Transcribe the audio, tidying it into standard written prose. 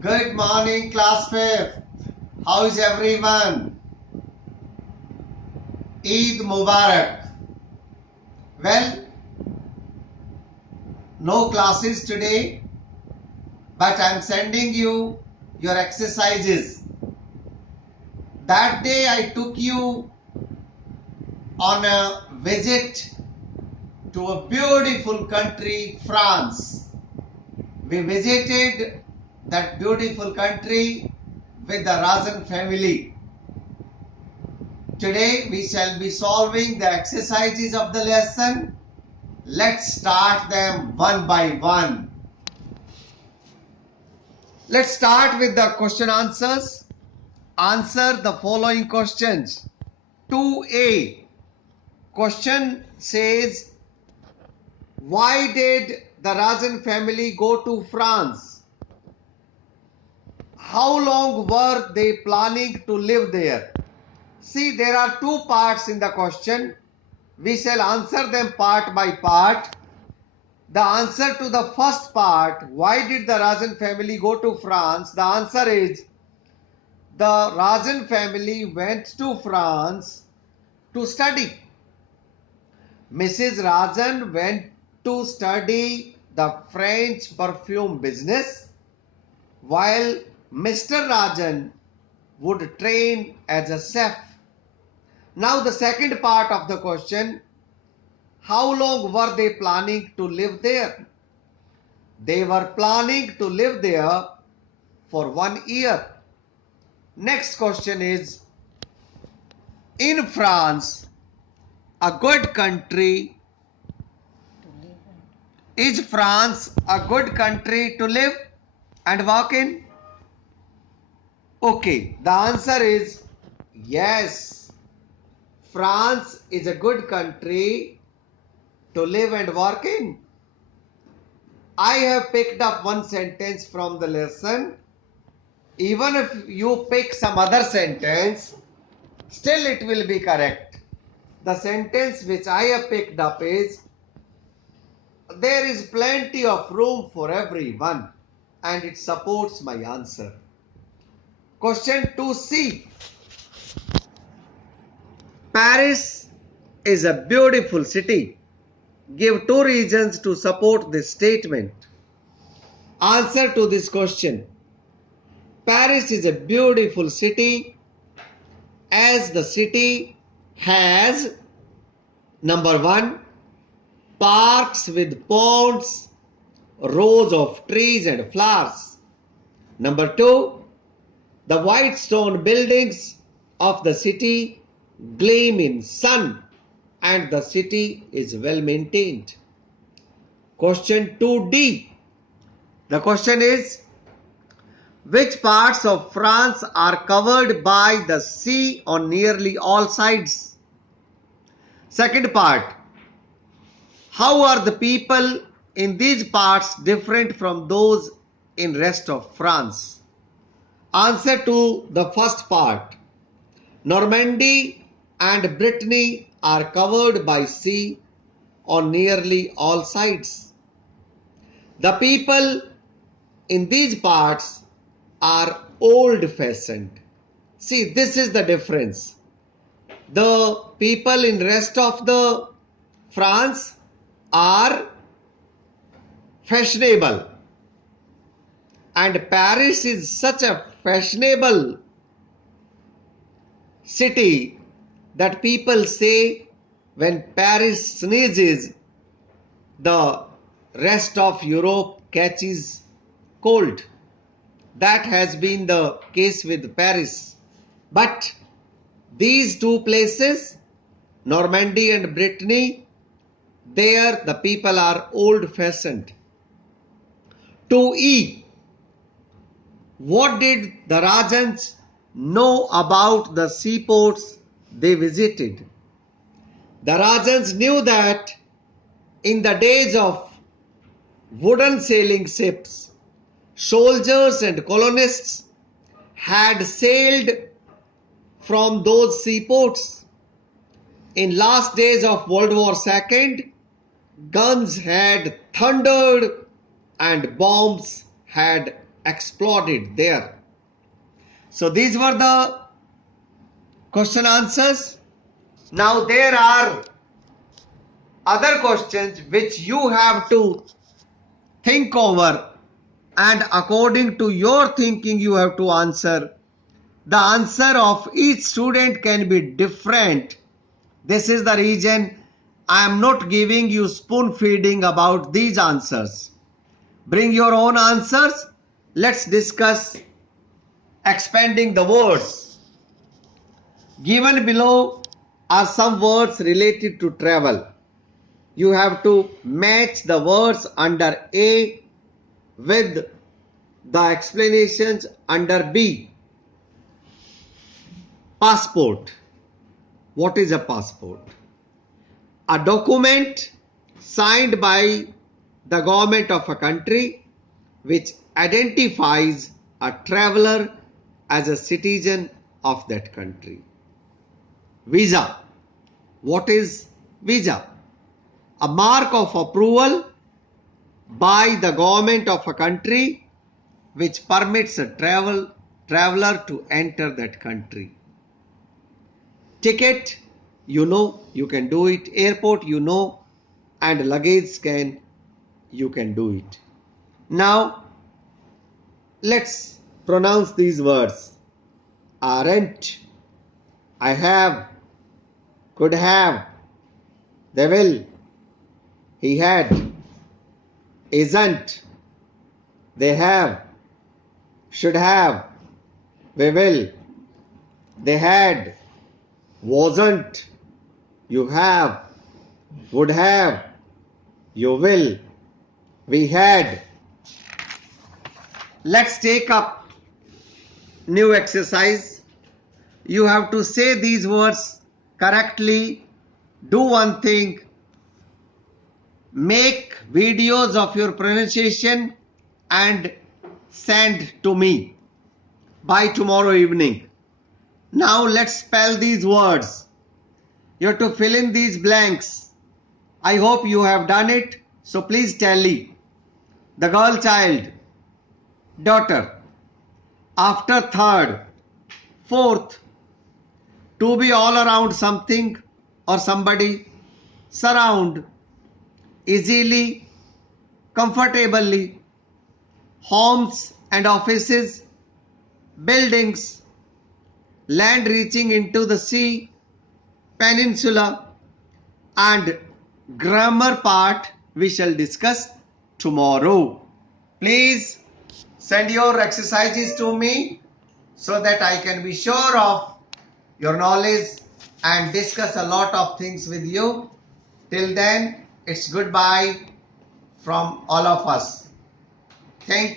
Good morning, class 5th. How is everyone? Eid Mubarak. Well, no classes today, but I am sending you your exercises. That day I took you on a visit to a beautiful country, France. We visited that beautiful country with the Rajan family. Today we shall be solving the exercises of the lesson. Let's start them one by one. Let's start with the question answers. Answer the following questions. 2A. Question says, why did the Rajan family go to France? How long were they planning to live there? See, there are two parts in the question. We shall answer them part by part. The answer to the first part, why did the Rajan family go to France? The answer is, the Rajan family went to France to study. Mrs. Rajan went to study the French perfume business, while Mr. Rajan would train as a chef. Now the second part of the question, how long were they planning to live there? They were planning to live there for 1 year. Next question is, in France, a good country, is France a good country to live and work in? Okay, the answer is yes. France is a good country to live and work in. I have picked up one sentence from the lesson. Even if you pick some other sentence, still it will be correct. The sentence which I have picked up is, there is plenty of room for everyone, and it supports my answer. Question 2C. Paris is a beautiful city. Give two reasons to support this statement. Answer to this question. Paris is a beautiful city as the city has, number one, parks with ponds, rows of trees and flowers. Number two, the white stone buildings of the city gleam in sun and the city is well maintained. Question 2D. The question is, which parts of France are covered by the sea on nearly all sides? Second part, how are the people in these parts different from those in rest of France? Answer to the first part. Normandy and Brittany are covered by sea on nearly all sides. The people in these parts are old-fashioned. See, this is the difference. The people in rest of the France are fashionable, and Paris is such a fashionable city that people say when Paris sneezes, the rest of Europe catches cold. That has been the case with Paris. But these two places, Normandy and Brittany, there the people are old-fashioned. 2E. What did the Rajans know about the seaports they visited? The Rajans knew that in the days of wooden sailing ships, soldiers and colonists had sailed from those seaports. In last days of World War II, guns had thundered and bombs had exploded there. So these were the question answers. Now there are other questions which you have to think over, and according to your thinking you have to answer. The answer of each student can be different. This is the reason I am not giving you spoon feeding about these answers. Bring your own answers. Let's discuss expanding the words. Given below are some words related to travel. You have to match the words under A with the explanations under B. Passport. What is a passport? A document signed by the government of a country which identifies a traveler as a citizen of that country. Visa. What is visa? A mark of approval by the government of a country which permits a traveler to enter that country. Ticket, you know, you can do it. Airport, you know, and luggage scan, you can do it. Now let's pronounce these words. Aren't, I have, could have, they will, he had, isn't, they have, should have, we will, they had, wasn't, you have, would have, you will, we had. Let's take up new exercise. You have to say these words correctly. Do one thing. Make videos of your pronunciation and send to me by tomorrow evening. Now let's spell these words. You have to fill in these blanks. I hope you have done it. So please tally. The girl child, daughter. After third, fourth. To be all around something or somebody. Surround. Easily, comfortably. Homes and offices. Buildings. Land reaching into the sea. Peninsula. And grammar part we shall discuss tomorrow. Please send your exercises to me so that I can be sure of your knowledge and discuss a lot of things with you. Till then, it's goodbye from all of us. Thank you.